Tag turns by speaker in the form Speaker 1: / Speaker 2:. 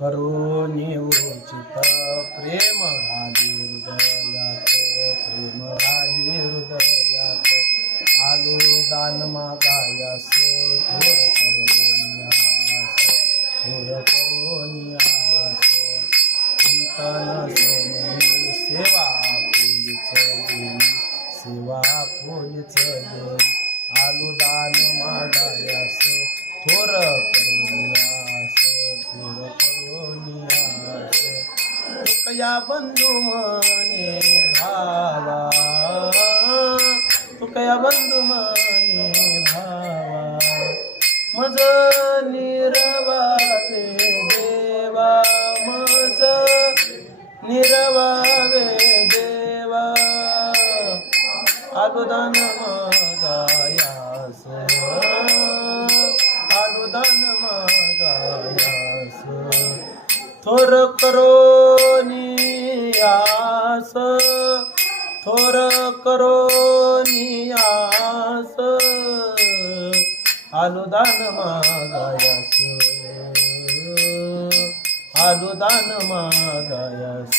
Speaker 1: करुणी उचित प्रेम घाली हृदयात प्रेम घाली हृदयात आलो दान मागायास थोर करुनियास थोर करुनियास चिंतन समनी सेवा फुलीच देई सेवा फुलीच देई आलो दान मा या बंधू मने भावा. तुकया बंधू मने भावा. मज निरवावे देवा मज निरवावे देवा. आलुदान मगायास आलुदान मगायास थोर करो नियास थोर करो नियास आलुदान मागायास. आलुदान मागायास.